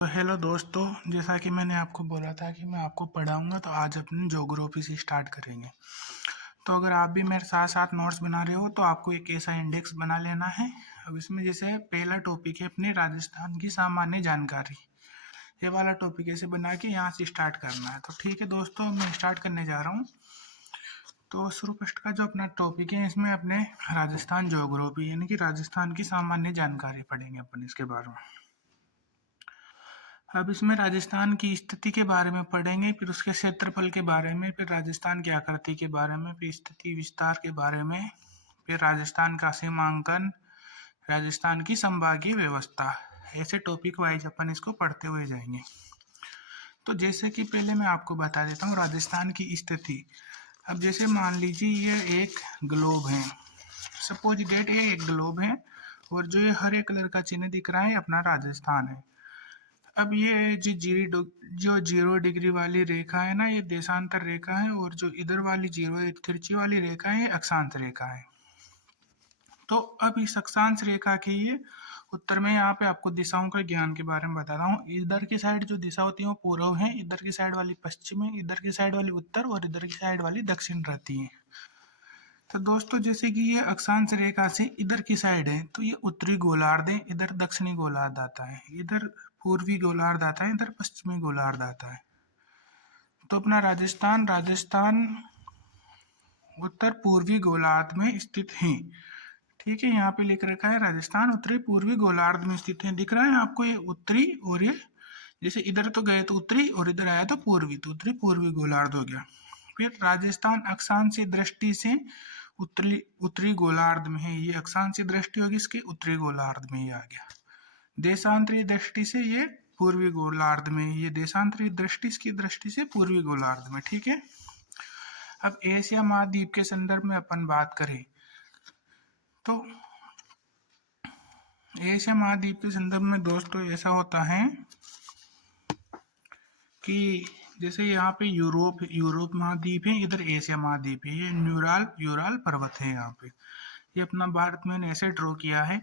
तो हेलो दोस्तों, जैसा कि मैंने आपको बोला था कि मैं आपको पढ़ाऊंगा, तो आज अपनी ज्योग्राफी से स्टार्ट करेंगे। तो अगर आप भी मेरे साथ साथ नोट्स बना रहे हो तो आपको एक ऐसा इंडेक्स बना लेना है। अब इसमें जैसे पहला टॉपिक है अपनी राजस्थान की सामान्य जानकारी। ये वाला टॉपिक ऐसे बना के यहाँ से स्टार्ट करना है। तो ठीक है दोस्तों, मैं स्टार्ट करने जा रहा हूँ। तो शुरू फर्स्ट का जो अपना टॉपिक है, इसमें अपने राजस्थान ज्योग्राफी यानी कि राजस्थान की सामान्य जानकारी पढ़ेंगे अपन इसके बारे में। अब इसमें राजस्थान की स्थिति के बारे में पढ़ेंगे, फिर उसके क्षेत्रफल के बारे में, फिर राजस्थान की आकृति के बारे में, फिर स्थिति विस्तार के बारे में, फिर राजस्थान का सीमांकन, राजस्थान की संभागीय व्यवस्था। ऐसे टॉपिक वाइज अपन इसको पढ़ते हुए जाएंगे। तो जैसे कि पहले मैं आपको बता देता हूँ राजस्थान की स्थिति। अब जैसे मान लीजिए ये एक ग्लोब है, सपोज डेट ये एक ग्लोब है, और जो ये हरे कलर का चिन्ह दिख रहा है अपना राजस्थान है। अब ये जो 0 डिग्री वाली रेखा है ना, ये देशांतर रेखा है, और जो इधर वाली 0 तिरछी वाली रेखा है, ये अक्षांश रेखा है। तो अब इस अक्षांश रेखा के ये उत्तर में यहाँ पे आपको दिशाओं के ज्ञान के बारे में बता रहा हूँ। इधर की साइड जो दिशा होती है वो पूर्व है, इधर की साइड वाली पश्चिम है, इधर की साइड वाली उत्तर, और इधर की साइड वाली दक्षिण रहती है। तो दोस्तों जैसे कि ये अक्षांश रेखा से इधर की साइड है तो ये उत्तरी गोलार्ध है, इधर दक्षिणी गोलार्ध आता है, इधर पूर्वी गोलार्ध आता है, इधर पश्चिमी गोलार्ध आता है। तो अपना राजस्थान उत्तर पूर्वी गोलार्ध में स्थित है। ठीक है, यहाँ पे लिख रखा है राजस्थान उत्तरी पूर्वी गोलार्ध में स्थित है। दिख रहा है आपको ये उत्तरी, और ये जैसे इधर तो गए तो उत्तरी और इधर आया तो पूर्वी, तो उत्तरी पूर्वी गोलार्ध हो गया। फिर राजस्थान अक्षांशीय दृष्टि से उत्तरी उत्तरी गोलार्ध में है, ये अक्षांशीय दृष्टि होगी इसके उत्तरी गोलार्ध में ही आ गया। देशांतरीय दृष्टि से ये पूर्वी गोलार्ध में, ये देशांतरीय दृष्टि की दृष्टि से पूर्वी गोलार्ध में। ठीक है, अब एशिया महाद्वीप के संदर्भ में अपन बात करें तो एशिया महाद्वीप के संदर्भ में दोस्तों ऐसा होता है कि जैसे यहाँ पे यूरोप महाद्वीप है, इधर एशिया महाद्वीप है, ये यूराल पर्वत है यहाँ पे। ये अपना भारत मैंने ऐसे ड्रॉ किया है।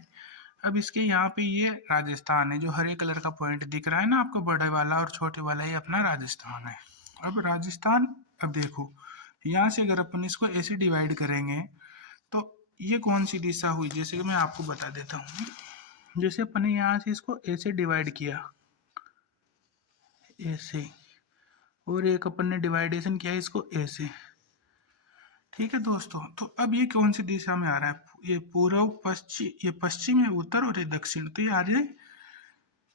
अब इसके यहाँ पे ये राजस्थान है, जो हरे कलर का पॉइंट दिख रहा है ना आपको, बड़े वाला और छोटे वाला, ये अपना राजस्थान है। अब राजस्थान, अब देखो यहाँ से अगर अपन इसको ऐसे डिवाइड करेंगे तो ये कौन सी दिशा हुई, जैसे कि मैं आपको बता देता हूँ। जैसे अपन ने यहाँ से इसको ऐसे डिवाइड किया, ऐसे, और एक अपन ने डिवाइडेशन किया इसको ऐसे। ठीक है दोस्तों, तो अब ये कौन सी दिशा में आ रहा है, ये पूर्व पश्चिम, ये पश्चिम है, उत्तर, और ये दक्षिण। तो ये आ रहा है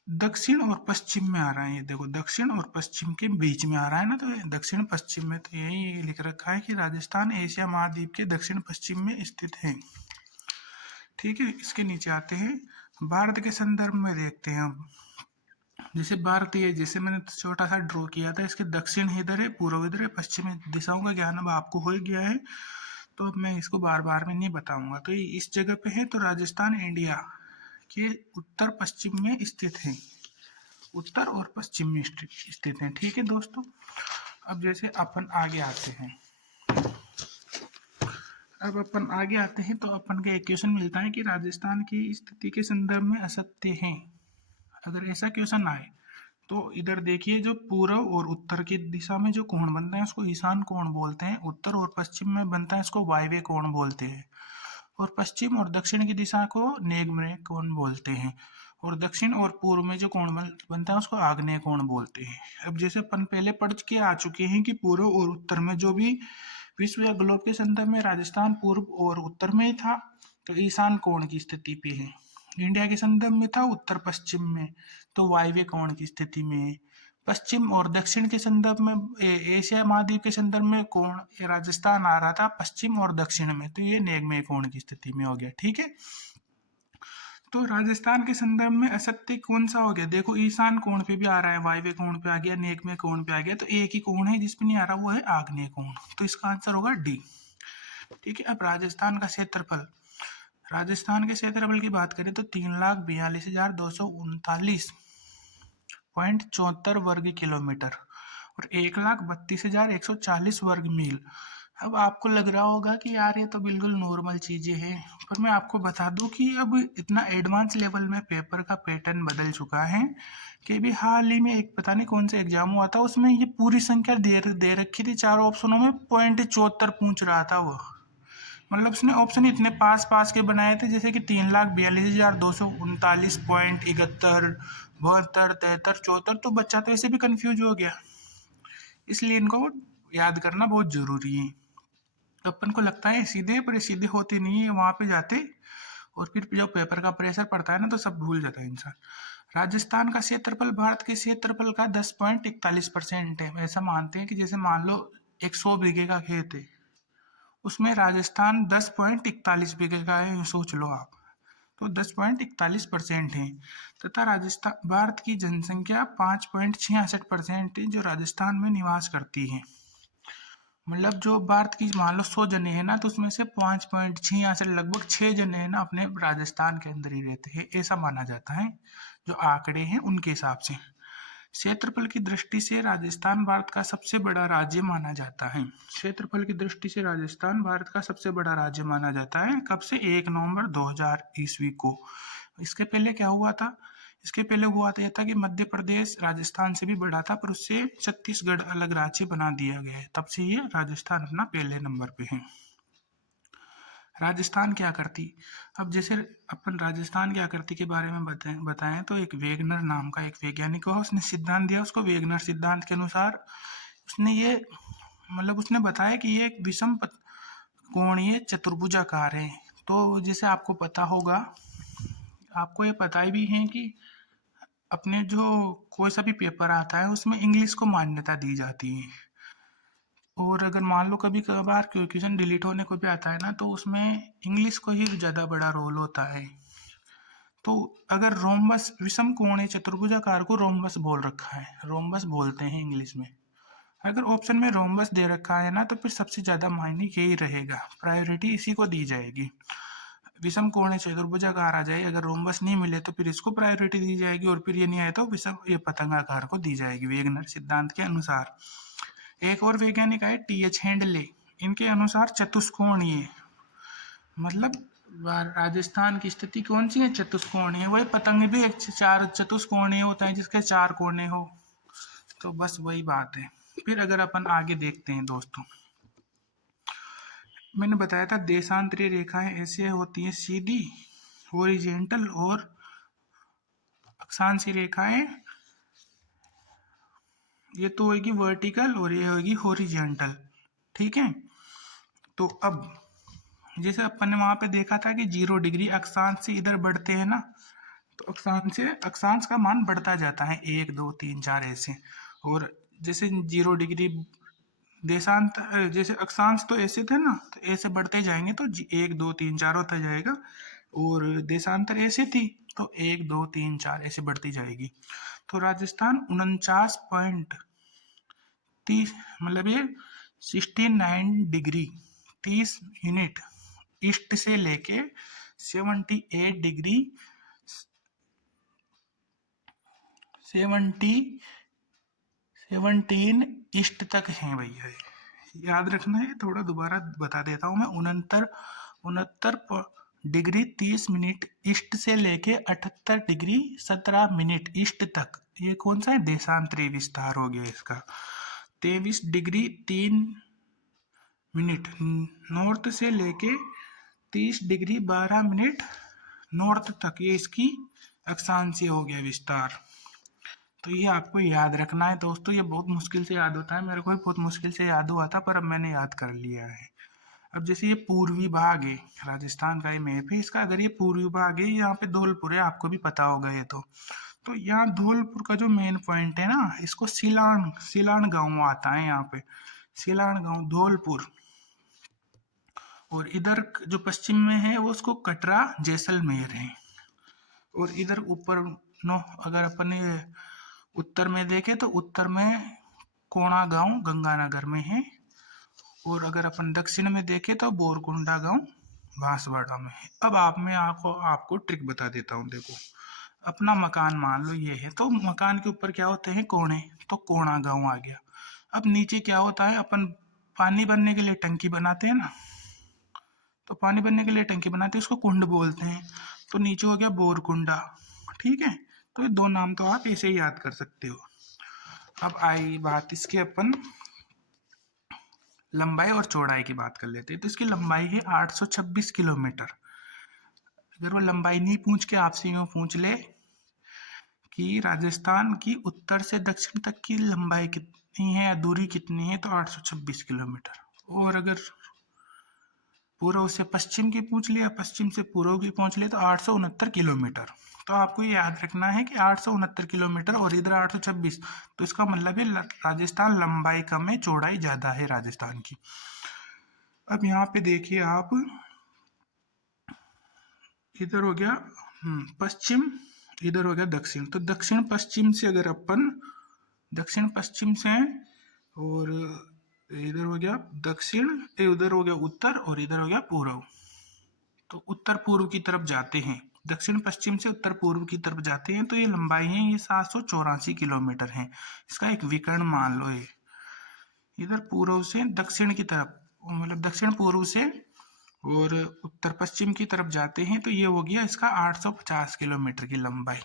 दक्षिण और पश्चिम में आ रहा है। ये देखो दक्षिण और पश्चिम के बीच में आ रहा है ना, तो ये दक्षिण पश्चिम में। तो यही लिख रखा है कि राजस्थान एशिया महाद्वीप के दक्षिण पश्चिम में स्थित है। ठीक है, इसके नीचे आते हैं, भारत के संदर्भ में देखते हैं हम। जैसे भारतीय, जैसे मैंने छोटा सा ड्रॉ किया था, इसके दक्षिण इधर है, पूर्व इधर है, पश्चिम दिशाओं का ज्ञान अब आपको हो गया है, तो अब मैं इसको बार बार में नहीं बताऊंगा। तो ये इस जगह पे है, तो राजस्थान इंडिया के उत्तर पश्चिम में स्थित है, उत्तर और पश्चिम में स्थित है। ठीक है दोस्तों, अब जैसे अपन आगे आते हैं, अब अपन आगे आते हैं तो अपन को एक क्वेश्चन मिलता है कि राजस्थान की स्थिति के संदर्भ में असत्य है। अगर ऐसा क्वेश्चन आए तो इधर देखिए, जो पूर्व और उत्तर की दिशा में जो कोण बनता है उसको ईशान कोण बोलते हैं, उत्तर और पश्चिम में बनता है इसको वायव्य कोण बोलते हैं, और पश्चिम और दक्षिण की दिशा को नेग्मय कोण बोलते हैं, और दक्षिण और पूर्व में जो कोण बनता है उसको आग्नेय कोण बोलते हैं। अब जैसे अपन पहले पढ़ के आ चुके हैं कि पूर्व और उत्तर में जो भी विश्व या ग्लोब के संदर्भ में राजस्थान पूर्व और उत्तर में था, तो ईशान कोण की स्थिति पे है। इंडिया के संदर्भ में था उत्तर पश्चिम में, तो वायव्य कोण की स्थिति में है। पश्चिम और दक्षिण के संदर्भ में, एशिया महाद्वीप के संदर्भ में कोण राजस्थान आ रहा था पश्चिम और दक्षिण में, तो ये नेगमय कोण की स्थिति में हो गया। ठीक है, तो राजस्थान के संदर्भ में असत्य कौन सा हो गया, देखो ईशान कोण पे भी आ रहा है, वायव्य कोण पे आ गया, नेगमय कोण पे आ गया, तो एक ही कोण है जिसपे नहीं आ रहा, वो है आग्नेय कोण। तो इसका आंसर होगा डी। ठीक है, अब राजस्थान का क्षेत्रफल, राजस्थान के क्षेत्रफल की बात करें तो 3,42,239.74 वर्ग किलोमीटर और 1,32,140 वर्ग मील अब आपको लग रहा होगा कि यार ये तो बिल्कुल नॉर्मल चीज़ें हैं, पर मैं आपको बता दूं कि अब इतना एडवांस लेवल में पेपर का पैटर्न बदल चुका है कि अभी हाल ही में एक पता नहीं कौन सा एग्जाम हुआ था, उसमें ये पूरी संख्या दे रखी थी, चारों ऑप्शनों में .74 पूछ रहा था वो। मतलब उसने ऑप्शन इतने पास पास के बनाए थे, जैसे कि 3,42,239.71, 72, 73, 74, तो बच्चा तो ऐसे भी कंफ्यूज हो गया। इसलिए इनको याद करना बहुत जरूरी है। तो अपन को लगता है सीधे, पर सीधे होती नहीं है, वहां पे जाते और फिर जब पेपर का प्रेशर पड़ता है ना तो सब भूल जाता है इंसान। राजस्थान का क्षेत्रफल भारत के क्षेत्रफल का 10.41% है। ऐसा मानते हैं कि जैसे मान लो 100 बीघे का खेत है, उसमें राजस्थान 10.41 बीघे का है, सोच लो आप। तो 10.41% है। तथा राजस्थान भारत की जनसंख्या 5.66% है जो राजस्थान में निवास करती है। मतलब जो भारत की मान लो 100 जने हैं ना, तो उसमें से 5.86 लगभग 6 जने हैं ना अपने राजस्थान के अंदर ही रहते हैं, ऐसा माना जाता है जो आंकड़े हैं उनके हिसाब से। क्षेत्रफल की दृष्टि से राजस्थान भारत का सबसे बड़ा राज्य माना जाता है। क्षेत्रफल की दृष्टि से राजस्थान भारत का सबसे बड़ा राज्य माना जाता है। कब से? 1 नवंबर 2000 ईस्वी को। इसके पहले क्या हुआ था? इसके पहले हुआ था यह था कि मध्य प्रदेश राजस्थान से भी बड़ा था, पर उससे छत्तीसगढ़ अलग राज्य बना दिया गया है, तब से ये राजस्थान अपना पहले नंबर पे है। राजस्थान क्या करती? अब जैसे अपन राजस्थान क्या करती के बारे में बताएं तो एक वेगनर नाम का एक वैज्ञानिक हुआ, उसने सिद्धांत दिया, उसको वेगनर सिद्धांत के अनुसार उसने ये मतलब उसने बताया कि ये एक विषम कोणीय चतुर्भुजाकार है। तो जैसे आपको पता होगा, आपको ये पता ही भी है कि अपने जो कोई सा भी पेपर आता है उसमें इंग्लिश को मान्यता दी जाती है। और अगर मान लो कभी कभार क्वेश्चन डिलीट होने को भी आता है ना, तो उसमें इंग्लिश को ही ज़्यादा बड़ा रोल होता है। तो अगर रोम्बस विषम कोणीय चतुर्भुजाकार को रोम्बस बोल रखा है, रोम्बस बोलते हैं इंग्लिश में। अगर ऑप्शन में रोम्बस दे रखा है ना, तो फिर सबसे ज़्यादा मायने यही रहेगा, प्रायोरिटी इसी को दी जाएगी। विषम कोणीय चतुर्भुजाकार आ जाए, अगर रोम्बस नहीं मिले तो फिर इसको प्रायोरिटी दी जाएगी, और फिर ये नहीं आए तो विषम ये पतंगाकार को दी जाएगी वेगनर सिद्धांत के अनुसार। एक और वैज्ञानिक आए टी.एच. हेंडले, इनके अनुसार चतुष्कोणीय मतलब राजस्थान की स्थिति कौन सी है? चतुष्कोणीय। वही पतंग भी एक चार चतुष्कोणीय होता है जिसके 4 कोने हो, तो बस वही बात है। फिर अगर अपन आगे देखते हैं दोस्तों, मैंने बताया था देशांतरीय रेखाएं ऐसे होती हैं सीधी, हॉरिजेंटल और अक्षांशीय रेखाएं, ये तो होगी वर्टिकल और ये होगी हॉरिजेंटल। ठीक है। तो अब जैसे अपन ने वहां पे देखा था कि 0 डिग्री अक्षांश से इधर बढ़ते हैं ना, तो अक्षांश का मान बढ़ता जाता है, 1 2 3 4 ऐसे। और जैसे 0 डिग्री देशांत जैसे अक्षांश तो ऐसे थे ना, तो ऐसे बढ़ते जाएंगे तो 1 2 3 4 होता जाएगा, और देशांतर ऐसे थी तो 1 2 3 4 ऐसे बढ़ती जाएगी। तो राजस्थान 49.30 मतलब ये 69 डिग्री 30 मिनट ईस्ट से लेके 78 डिग्री 17 ईस्ट तक है भैया। याद रखना है, थोड़ा दोबारा बता देता हूँ मैं। 69 डिग्री 30 मिनट ईस्ट से लेके 78 डिग्री 17 मिनट ईस्ट तक, ये कौन सा है? देशांतरी विस्तार हो गया इसका। 23 डिग्री 3 मिनट नॉर्थ से लेके 30 डिग्री 12 मिनट नॉर्थ तक, ये इसकी अक्षांशीय हो गया विस्तार। तो ये आपको याद रखना है दोस्तों, ये बहुत मुश्किल से याद होता है, मेरे को भी बहुत मुश्किल से याद हुआ था, पर अब मैंने याद कर लिया है। अब जैसे ये पूर्वी भाग है राजस्थान का, ये मैप है इसका, अगर ये पूर्वी भाग है, यहाँ पे धौलपुर है, आपको भी पता होगा ये तो यहाँ धौलपुर का जो मेन पॉइंट है ना, इसको सिलान सिलान गांव आता है यहाँ पे, सिलान गांव धौलपुर। और इधर जो पश्चिम में है वो उसको कटरा जैसलमेर है। और इधर ऊपर नो अगर अपन उत्तर में देखें तो उत्तर में कोणा गांव गंगानगर में है। और अगर अपन दक्षिण में देखें तो बोरकुंडा गांव बांसवाड़ा में है। अब मैं आपको ट्रिक बता देता हूँ। देखो, अपना मकान मान लो ये है, तो मकान के ऊपर क्या होते हैं? कोणे, तो कोणा गांव आ गया। अब नीचे क्या होता है? अपन पानी भरने के लिए टंकी बनाते हैं ना, तो पानी भरने के लिए टंकी बनाते हैं, उसको कुंड बोलते हैं। तो नीचे हो गया बोरकुंडा, ठीक है। तो ये दो नाम तो आप ऐसे ही याद कर सकते हो। अब आई बात इसके, अपन लंबाई और चौड़ाई की बात कर लेते हैं। तो इसकी लंबाई है 826 किलोमीटर। अगर वो लंबाई नहीं पूछ के आपसे यूँ पूछ ले कि राजस्थान की उत्तर से दक्षिण तक की लंबाई कितनी है या दूरी कितनी है, तो 826 किलोमीटर। और अगर पूर्व से पश्चिम की पूछ लिया, पश्चिम से पूर्व की पहुंच लिया, तो 869 किलोमीटर। तो आपको ये याद रखना है कि 869 किलोमीटर और इधर 826, तो इसका मतलब है राजस्थान लंबाई कम है, चौड़ाई ज्यादा है राजस्थान की। अब यहाँ पे देखिए आप, इधर हो गया पश्चिम, इधर हो गया दक्षिण। तो दक्षिण पश्चिम से अगर अपन दक्षिण पश्चिम से, और इधर हो गया दक्षिण, उधर हो गया उत्तर, और इधर हो गया पूर्व। तो उत्तर पूर्व की तरफ जाते हैं, दक्षिण पश्चिम से उत्तर पूर्व की तरफ जाते हैं, तो ये लंबाई है, ये 784 किलोमीटर है। इसका एक विकर्ण मान लो। ये इधर पूर्व से दक्षिण की तरफ, मतलब दक्षिण पूर्व से और उत्तर पश्चिम की तरफ जाते हैं, तो ये हो गया इसका 850 किलोमीटर की लंबाई।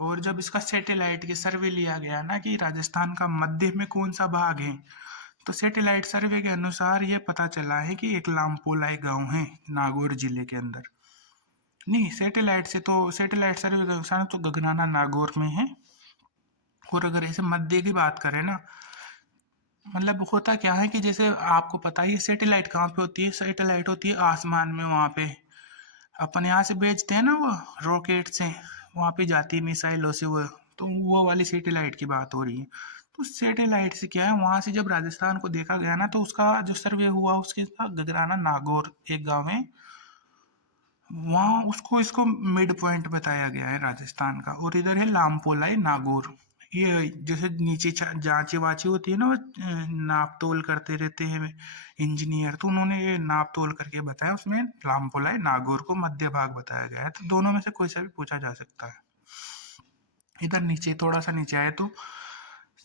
और जब इसका सैटेलाइट के सर्वे लिया गया ना कि राजस्थान का मध्य में कौन सा भाग है, तो सैटेलाइट सर्वे के अनुसार ये पता चला है कि एक लामपोलाई गांव है नागौर जिले के अंदर। नहीं, सैटेलाइट सर्वे के अनुसार तो गगनाना नागौर में है। और अगर ऐसे मध्य की बात करें ना, मतलब होता क्या है कि जैसे आपको पता ही है सैटेलाइट कहाँ पे होती है, सैटेलाइट होती है आसमान में, वहाँ पे अपन यहाँ से भेजते हैं ना वो रॉकेट से, वहाँ पे जाती है मिसाइलों से वो, तो वो वाली सैटेलाइट की बात हो रही है। तो सैटेलाइट से क्या है, वहाँ से जब राजस्थान को देखा गया ना, तो उसका जो सर्वे हुआ उसके साथ गगराना नागौर एक गाँव है, वहाँ उसको इसको मिड पॉइंट बताया गया है राजस्थान का। और इधर है लामपोलाई नागौर। ये जैसे नीचे जांचे वाची होती है ना, वो नाप तोल करते रहते हैं इंजीनियर, तो उन्होंने ये नाप तोल करके बताया, उसमें लामपोलाई नागौर को मध्य भाग बताया गया है। तो दोनों में से कोई सा भी पूछा जा सकता है। इधर नीचे थोड़ा सा नीचे आए तो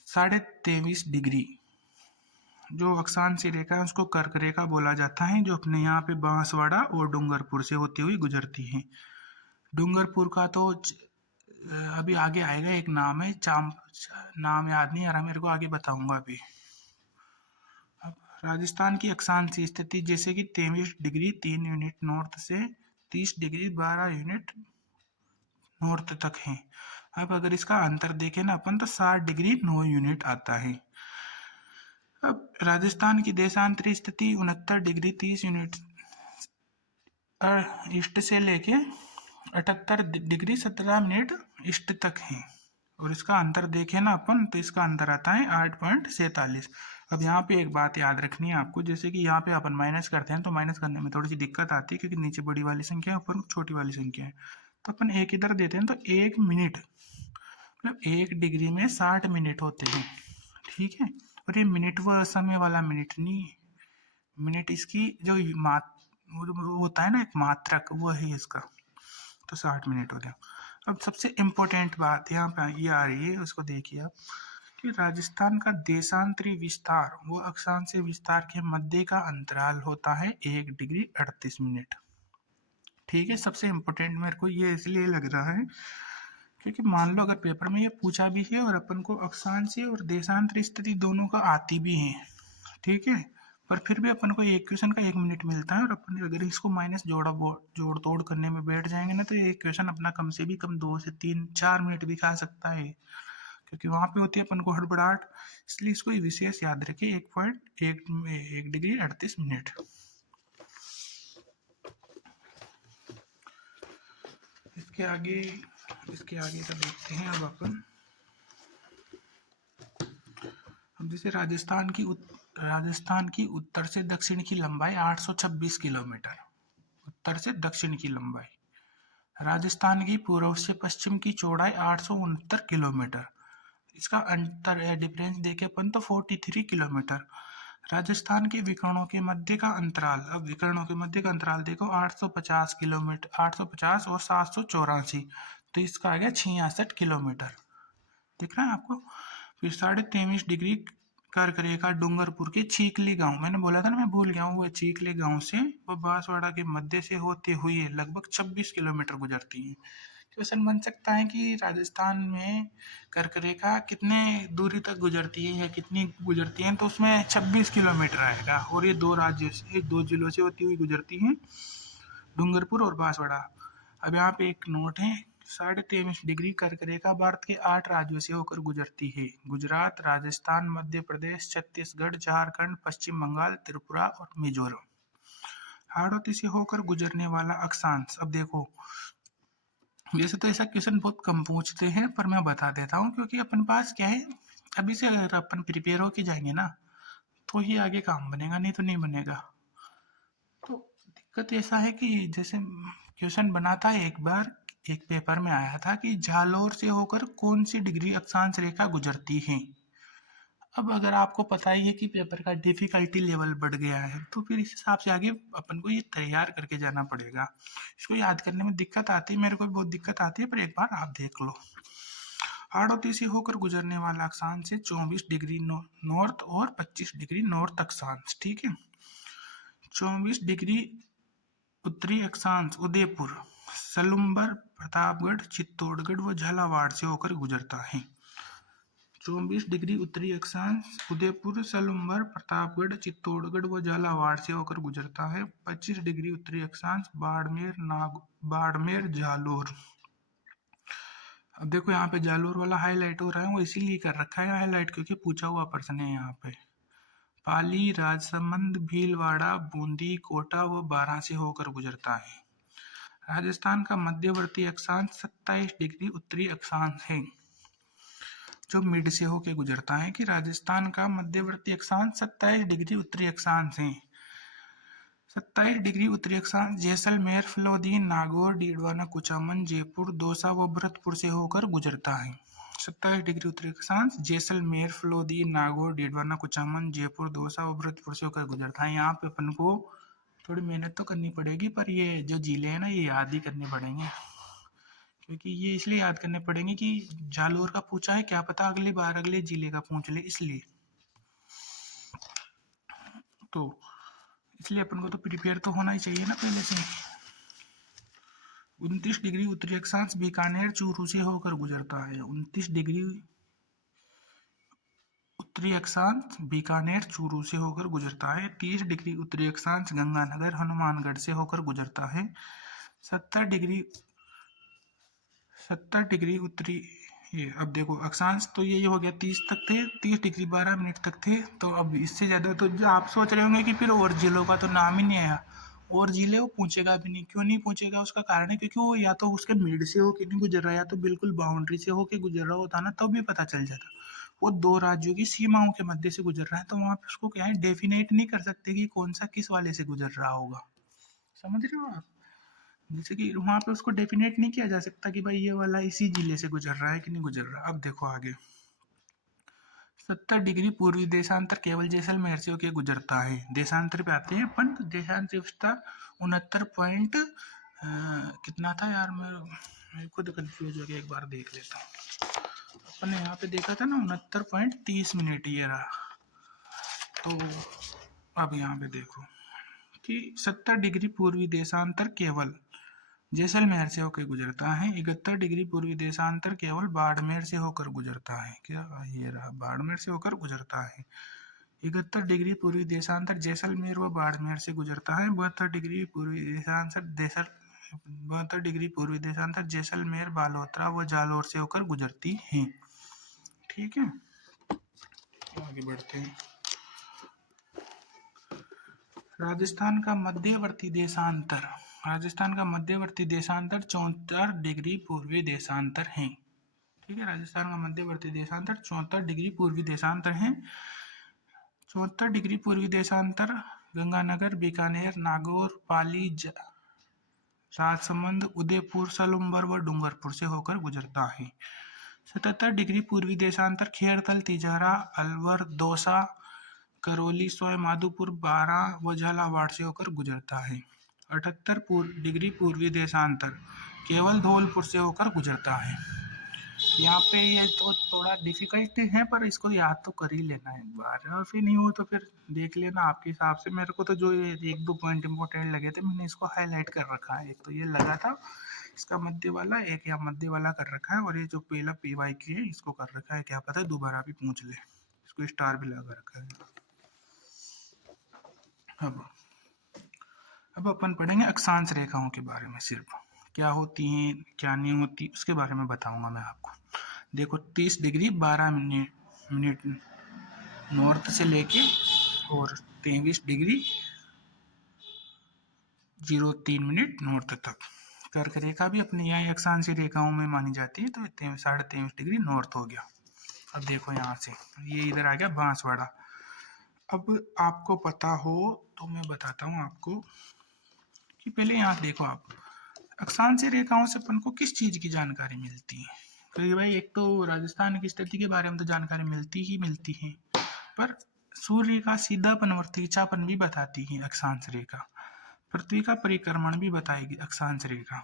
23.5 डिग्री जो अक्षांश रेखा है उसको कर्क रेखा बोला जाता है, जो अपने यहाँ पे बांसवाड़ा और डूंगरपुर से होती हुई गुजरती है। डूंगरपुर का तो अभी आगे आएगा, एक नाम है नाम याद नहीं आ रहा मेरे को, आगे बताऊंगा अभी। अब राजस्थान की अक्षांश स्थिति जैसे कि 23 डिग्री 3 यूनिट नॉर्थ से 30 डिग्री 12 यूनिट नॉर्थ तक है। अब अगर इसका अंतर देखें ना अपन, तो 60 डिग्री 9 यूनिट आता है। अब राजस्थान की देशांतरी स्थिति 69 डिग्री 30 यूनिट ईस्ट से लेके 78 डिग्री 17 मिनट ईस्ट तक है। और इसका अंतर देखें ना अपन, तो इसका अंतर आता है 8.47। अब यहाँ पे एक बात याद रखनी है आपको, जैसे कि यहाँ पे अपन माइनस करते हैं तो माइनस करने में थोड़ी सी दिक्कत आती है, क्योंकि नीचे बड़ी वाली संख्या है, ऊपर छोटी वाली संख्या है। तो अपन एक इधर देते हैं, तो 1 मिनट मतलब 1 डिग्री में 60 मिनट होते हैं, ठीक है। और ये मिनट व समय वाला मिनट नहीं, मिनट इसकी जो वो होता है ना एक मात्रक, वो है इसका। तो 60 मिनट हो गया। अब सबसे इम्पोर्टेंट बात यहाँ पे ये आ रही है, उसको देखिए आप, कि राजस्थान का देशांतरी विस्तार वो अक्षांशीय विस्तार के मध्य का अंतराल होता है 1 डिग्री 38 मिनट, ठीक है। सबसे इम्पोर्टेंट मेरे को ये इसलिए लग रहा है क्योंकि मान लो अगर पेपर में ये पूछा भी है और अपन को अक्षांशीय और देशांतरी स्थिति दोनों का आती भी है, ठीक है, पर फिर भी अपन को एक क्वेश्चन का 1 मिनट मिलता है, और अपन अगर इसको माइनस जोड़ तोड़ करने में बैठ जाएंगे ना, तो एक क्वेश्चन अपना कम से भी कम 2 से 3 4 मिनट भी खा सकता है, क्योंकि वहां पे होती है अपन को हड़बड़ाहट। इसलिए इसको विशेष याद रखें, 1 डिग्री 38 मिनट। इसके आगे का देखते हैं अब अपन। अब जैसे राजस्थान की उत्तर से दक्षिण की लंबाई 826 किलोमीटर, उत्तर से दक्षिण की लंबाई। राजस्थान की पूर्व से पश्चिम की चौड़ाई 869 किलोमीटर। इसका अंतर डिफरेंस देखे अपन तो 43 किलोमीटर। राजस्थान के विकर्णों के मध्य का अंतराल, अब विकर्णों के मध्य का अंतराल देखो 850 किलोमीटर, 850 और 784, तो इसका आ गया 66 किलोमीटर। दिख रहा है आपको। फिर 23.5 डिग्री कर्क रेखा डूंगरपुर के चीखली गांव, मैंने बोला था ना, मैं भूल गया हूँ, वो चीखली गांव से वो बांसवाड़ा के मध्य से होते हुए लगभग 26 किलोमीटर गुजरती है। क्वेश्चन बन सकता है कि राजस्थान में कर्क रेखा कितने दूरी तक गुजरती है या कितनी गुजरती है, तो उसमें 26 किलोमीटर आएगा और ये दो राज्यों से, दो जिलों से होती हुई गुजरती है, डूंगरपुर और बांसवाड़ा। अब यहाँ पे एक नोट है, 23.5 डिग्री कर्क रेखा भारत के 8 राज्यों से होकर गुजरती है, गुजरात, राजस्थान, मध्य प्रदेश, छत्तीसगढ़, झारखंड, पश्चिम बंगाल, त्रिपुरा और मिजोरम। हाड़ौती से होकर गुजरने वाला अक्षांश, अब देखो वैसे तो ऐसा क्वेश्चन बहुत कम पूछते हैं, पर मैं बता देता हूँ क्योंकि अपन पास क्या है, अभी से अगर अपन प्रिपेयर होके जाएंगे ना तो ही आगे काम बनेगा, नहीं तो नहीं बनेगा। तो दिक्कत ऐसा है कि जैसे क्वेश्चन बना था एक बार, एक पेपर में आया था कि जालोर से होकर कौन सी डिग्री अक्षांश रेखा गुजरती है। अब अगर आपको पता ही है कि पेपर का डिफिकल्टी लेवल बढ़ गया है, तो फिर इस हिसाब से आगे अपन को ये तैयार करके जाना पड़ेगा। इसको याद करने में दिक्कत आती है, मेरे को भी बहुत दिक्कत आती है, पर एक बार आप देख लो। हाड़ौती से होकर गुजरने वाला अक्षांश है 24 डिग्री नॉर्थ और 25 डिग्री नॉर्थ अक्षांश, ठीक है। 24 डिग्री उत्तरी अक्षांश उदयपुर, सलुम्बर, प्रतापगढ़, चित्तौड़गढ़ व झालावाड़ से होकर गुजरता है। 24 डिग्री उत्तरी अक्षांश उदयपुर, सलुम्बर, प्रतापगढ़, चित्तौड़गढ़ व झालावाड़ से होकर गुजरता है। 25 डिग्री उत्तरी अक्षांश बाड़मेर, जालोर। अब देखो यहाँ पे जालोर वाला हाईलाइट हो रहा है, वो इसीलिए कर रखा है हाईलाइट क्योंकि पूछा हुआ प्रश्न है यहाँ पे। पाली, राजसमंद, भीलवाड़ा, बूंदी, कोटा व बारां से होकर गुजरता है। राजस्थान का मध्यवर्ती अक्षांश 27 डिग्री उत्तरी अक्षांश है, जो मिड से होकर गुजरता है कि राजस्थान का मध्यवर्ती अक्षांश 27 डिग्री उत्तरी अक्षांश है। 27 डिग्री उत्तरी अक्षांश जैसलमेर, फलोदी, नागौर, डीडवाना, कुचामन, जयपुर, दौसा व भरतपुर से होकर गुजरता है। 27 डिग्री उत्तरी अक्षांश जैसलमेर, फलोदी, नागौर, डीडवाना, कुचामन, जयपुर, दौसा व भरतपुर से होकर गुजरता है। यहाँ पे अपन को थोड़ी मेहनत तो करनी पड़ेगी, पर ये जो जिले हैं ना ये याद ही करने पड़ेंगे, क्योंकि ये इसलिए याद करने पड़ेंगे कि जालोर का पूछा है, क्या पता अगली बार अगले जिले का पूछ ले, इसलिए तो इसलिए अपन को तो प्रिपेयर तो होना ही चाहिए ना पहले से। 29 डिग्री उत्तरी अक्षांश बीकानेर, चूरू से होकर गुजरता है। 29 डिग्री उत्तरी अक्षांश बीकानेर, चूरू से होकर गुजरता है। 30 डिग्री उत्तरी अक्षांश गंगानगर, हनुमानगढ़ से होकर गुजरता है। 70 डिग्री उत्तरी, ये अब देखो अक्षांश तो यही हो गया, 30 तक थे, 30 डिग्री 12 मिनट तक थे, तो अब इससे ज़्यादा तो जो आप सोच रहे होंगे कि फिर और जिलों का तो नाम ही नहीं आया, और जिले वो पूछेगा भी नहीं। क्यों नहीं पूछेगा, उसका कारण है क्योंकि वो या तो उसके मिड से होके नहीं गुजर रहा, या तो बिल्कुल बाउंड्री से होके गुजर रहा होता ना, तब भी पता चल जाता। वो दो राज्यों की सीमाओं के मध्य से गुजर रहा है, तो वहाँ पे उसको क्या है, डेफिनेट नहीं कर सकते कि कौन सा किस वाले से गुजर रहा होगा। समझ रहे हो आप? जैसे कि वहां पे उसको डेफिनेट नहीं किया जा सकता कि भाई ये वाला इसी जिले से गुजर रहा है कि नहीं गुजर रहा। अब देखो आगे, 70 डिग्री पूर्वी देशांतर केवल जैसलमेर से होकर गुजरता है। देशांतर पे आते हैं अपन, तो देशांतर विस्तार 69 पॉइंट कितना था यार, मैं खुद कंफ्यूज हो गया, एक बार देख लेता हूँ। अपन ने यहाँ पे देखा था ना 69.30 मिनट, ये रहा। तो अब यहाँ पे देखो कि 70 डिग्री पूर्वी देशांतर केवल जैसलमेर से होकर गुजरता है। 71 डिग्री पूर्वी देशांतर केवल बाड़मेर से होकर गुजरता है। क्या ये रहा, बाड़मेर से होकर गुजरता है। 71 डिग्री पूर्वी देशांतर जैसलमेर व बाड़मेर से गुजरता है। 72 डिग्री पूर्वी देशांतर 72 डिग्री पूर्वी देशांतर जैसलमेर, बालोतरा व जालोर से होकर गुजरती है। ठीक है, आगे बढ़ते हैं। राजस्थान का मध्यवर्ती देशांतर, राजस्थान का मध्यवर्ती देशांतर 74 डिग्री पूर्वी देशांतर है। ठीक है, राजस्थान का मध्यवर्ती देशांतर 74 डिग्री पूर्वी देशांतर है। 74 डिग्री पूर्वी देशांतर गंगानगर, बीकानेर, नागौर, पाली, राजसमंद, उदयपुर, सलुम्बर व डूंगरपुर से होकर गुजरता है। 77 डिग्री पूर्वी देशांतर खेरतल, तिजारा, अलवर, दौसा, करौली, सवाईमाधोपुर, बारां व झालावाड़ से होकर गुजरता है। 78 डिग्री पूर्वी देशांतर केवल धौलपुर से होकर गुजरता है। यहाँ पे ये तो थोड़ा डिफिकल्ट है, पर इसको याद तो कर ही लेना एक बार, और फिर नहीं हो तो फिर देख लेना आपके हिसाब से। मेरे को तो जो ये एक दो पॉइंट इंपॉर्टेंट लगे थे मैंने इसको हाईलाइट कर रखा है। एक तो ये लगा था इसका मध्य वाला, एक यहाँ मध्य वाला कर रखा है, और ये जो पहला पी वाई की है इसको कर रखा है, क्या पता दोबारा भी पूछ ले। इसको स्टार भी लगा रखा है। अब अपन पढ़ेंगे अक्षांश रेखाओं के बारे में, सिर्फ क्या होती हैं क्या नहीं होती उसके बारे में बताऊंगा मैं आपको। देखो 30 डिग्री 12 मिनट नॉर्थ से लेके और 23 डिग्री 03 मिनट नॉर्थ तक। कर्क रेखा भी अपनी यहाँ अक्षांशीय रेखाओं में मानी जाती है, तो 23.5 डिग्री नॉर्थ हो गया। अब देखो यहाँ से ये इधर आ गया बांसवाड़ा। अब आपको पता हो तो मैं बताता हूँ आपको कि पहले यहाँ देखो आप अक्षांशीय रेखाओं से अपन को किस चीज की जानकारी मिलती है। तो ये भाई एक तो राजस्थान की स्थिति के बारे में तो जानकारी मिलती ही मिलती है, पर सूर्य का सीधापन और तिरछापन भी बताती है अक्षांश रेखा। पृथ्वी का परिक्रमण भी बताएगी अक्षांश रेखा।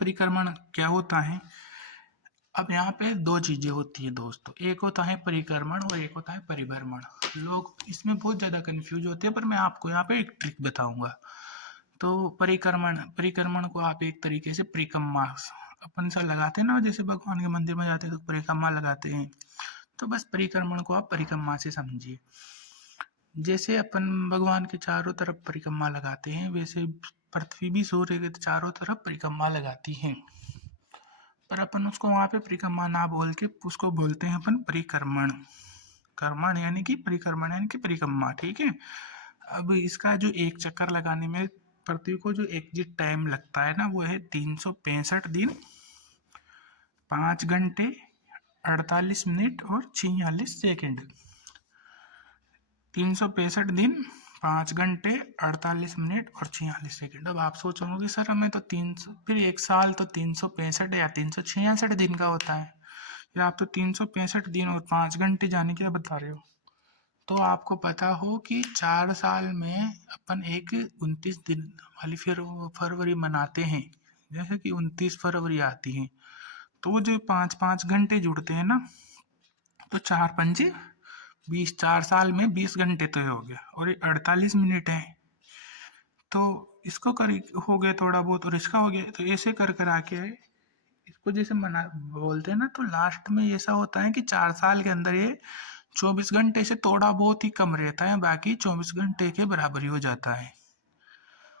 परिक्रमण क्या होता है? अब यहाँ पे दो चीजें होती है दोस्तों, एक होता है परिक्रमण और एक होता है परिभ्रमण। लोग इसमें बहुत ज्यादा कंफ्यूज होते हैं, पर मैं आपको यहाँ पे एक ट्रिक बताऊंगा। तो परिक्रमण परिक्रमण को आप एक तरीके से परिक्रमा अपन सा लगाते हैं ना, जैसे भगवान के मंदिर में जाते हैं तो परिक्रमा लगाते हैं, तो बस परिक्रमण को आप परिक्रमा से समझिए। जैसे अपन भगवान के चारों तरफ परिक्रमा लगाते हैं, वैसे पृथ्वी भी सूर्य के चारों तरफ परिक्रमा लगाती है, पर अपन उसको वहां पे परिक्रमा ना बोल के उसको बोलते हैं अपन परिक्रमण। कर्मण यानी कि परिक्रमण यानी कि परिक्रमा, ठीक है। अब इसका जो एक चक्कर लगाने में पृथ्वी को जो एग्जिट टाइम लगता है ना, वो है 365 दिन 5 घंटे 48 मिनट और 46 सेकेंड। 365 दिन 5 घंटे 48 मिनट और 46 सेकेंड। अब आप सोचोगे कि सर हमें तो 300, फिर एक साल तो 365 या 366 दिन का होता है, या आप तो 365 दिन और 5 घंटे जाने क्या बता रहे हो। तो आपको पता हो कि 4 साल में अपन एक 29 दिन वाली फिर फरवरी मनाते हैं, जैसे कि 29 फरवरी आती है, तो वो जो 5-5 घंटे जुड़ते हैं ना, तो 4 पंजे 20, 4 साल में 20 घंटे तो हो गया, और ये 48 मिनट है, तो इसको कर हो गया थोड़ा बहुत, और इसका हो गया, तो ऐसे कर कर आके आए इसको जैसे मना बोलते हैं ना, तो लास्ट में ऐसा होता है कि 4 साल के अंदर ये 24 घंटे से थोड़ा बहुत ही कम रहता है, बाकी 24 घंटे के बराबर ही हो जाता है।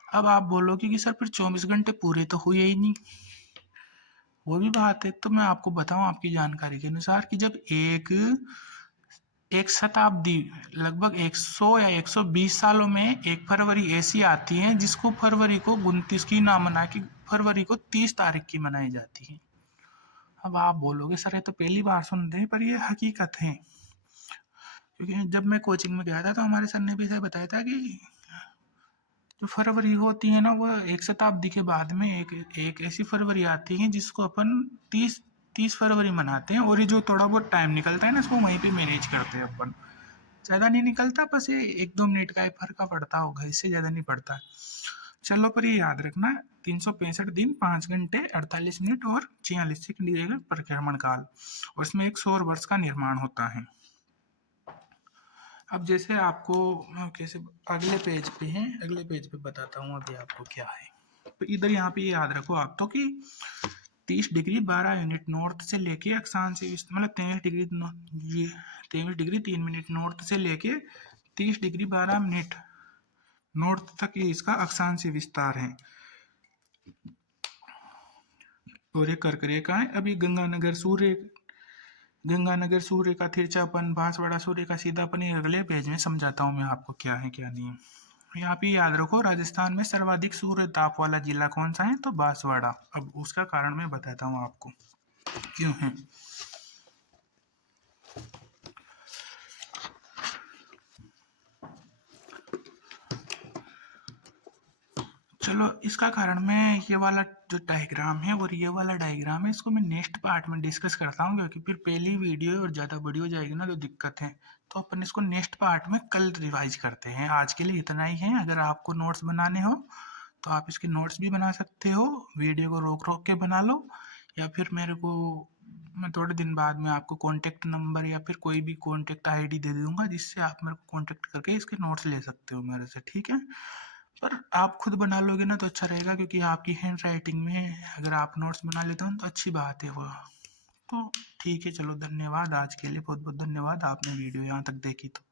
अब आप बोलोगे कि सर फिर 24 घंटे पूरे तो हुए ही नहीं, वो भी बात है। तो मैं आपको बताऊं आपकी जानकारी के अनुसार कि जब एक शताब्दी लगभग 100 या 120 सालों में एक फरवरी ऐसी आती है जिसको फरवरी को 29 की ना मना के फरवरी को 30 तारीख की मनाई जाती है। अब आप बोलोगे सर ये तो पहली बार सुन रहे हैं, पर ये हकीकत है। क्योंकि जब मैं कोचिंग में गया था तो हमारे सर ने भी ऐसा बताया था कि जो फरवरी होती है ना, वो एक शताब्दी के बाद में एक ऐसी फरवरी आती है जिसको अपन 30 फरवरी मनाते हैं, और ये जो थोड़ा बहुत टाइम निकलता है ना, इसको वहीं पे मैनेज करते हैं अपन। ज़्यादा नहीं निकलता, बस ये 1-2 मिनट का फर्क पड़ता होगा, इससे ज़्यादा नहीं पड़ता। चलो, पर ये याद रखना 365 दिन 5 घंटे 48 मिनट और 46 सेकंड परिक्रमण काल, और इसमें एक सौर वर्ष का निर्माण होता है। अब जैसे आपको कैसे अगले पेज पे है, अगले पेज पे बताता हूँ अभी आपको क्या है। तो इधर यहाँ पे याद रखो आप तो कि 30 डिग्री 12 मिनट नॉर्थ से लेके अक्षांश मतलब 23 डिग्री 3 मिनट नॉर्थ से लेके 30 डिग्री 12 मिनट नॉर्थ तक ये इसका अक्षांशीय विस्तार है, और ये कर्क रेखा है। अभी गंगानगर सूर्य का तिरछापन, बांसवाड़ा सूर्य का सीधापन, ये अगले पेज में समझाता हूँ मैं आपको क्या है क्या नहीं है। यहाँ पे याद रखो राजस्थान में सर्वाधिक सूर्य ताप वाला जिला कौन सा है, तो बांसवाड़ा। अब उसका कारण मैं बताता हूँ आपको क्यों है। चलो, इसका कारण मैं ये वाला जो डायग्राम है और ये वाला डायग्राम है, इसको मैं नेक्स्ट पार्ट में डिस्कस करता हूँ, क्योंकि फिर पहली वीडियो और ज़्यादा बड़ी हो जाएगी ना, तो दिक्कत है। तो अपन इसको नेक्स्ट पार्ट में कल रिवाइज करते हैं। आज के लिए इतना ही है। अगर आपको नोट्स बनाने हो तो आप इसके नोट्स भी बना सकते हो, वीडियो को रोक रोक के बना लो, या फिर मेरे को मैं थोड़े दिन बाद में आपको कॉन्टैक्ट नंबर या फिर कोई भी कॉन्टैक्ट आईडी दे दूंगा, जिससे आप मेरे को कॉन्टैक्ट करके इसके नोट्स ले सकते हो मेरे से, ठीक है। पर आप खुद बना लोगे ना तो अच्छा रहेगा, क्योंकि आपकी हैंड राइटिंग में अगर आप नोट्स बना लेते हो तो अच्छी बात है वो। तो ठीक है, चलो धन्यवाद आज के लिए, बहुत बहुत धन्यवाद, आपने वीडियो यहाँ तक देखी तो।